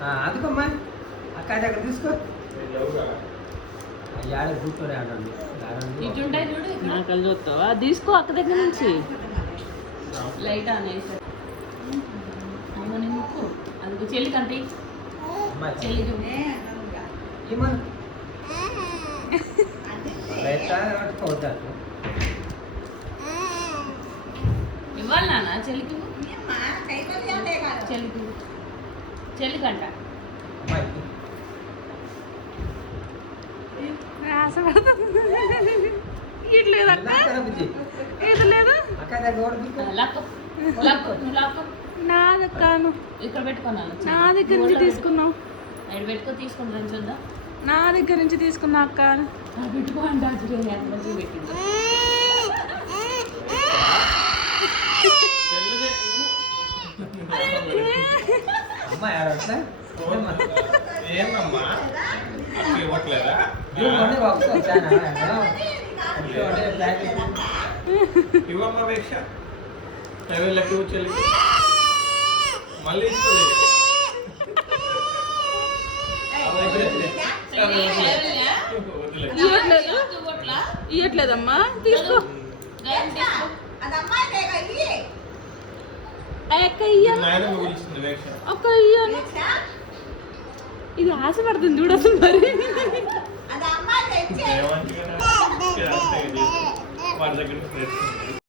అందుకమ్మా అక్క దగ్గర తీసుకో యాడ కూర్చొని ఆడండి నాకు చూస్తావా తీసుకో అక్క దగ్గర నుంచి లైట్ అనేసి ముక్కు అందుకు చెల్లి కంటే చెల్లి ఇవ్వాలి నాన్న చెల్లికి చెల్లికి చెల్లికంట నాదక్కాను ఇక్కడ పెట్టుకున్నాను నా దగ్గర నుంచి తీసుకున్నావు పెట్టుకో తీసుకుని చూద్దాం నా దగ్గర నుంచి తీసుకున్నా అక్క పెట్టుకోండి పెట్టింది మళ్ళీ ఇయ్యట్లేదమ్మా తీసుకో అక్క ఇయ్యాలి ఇది ఆశపడుతుంది చూడదు మరి వాడి దగ్గర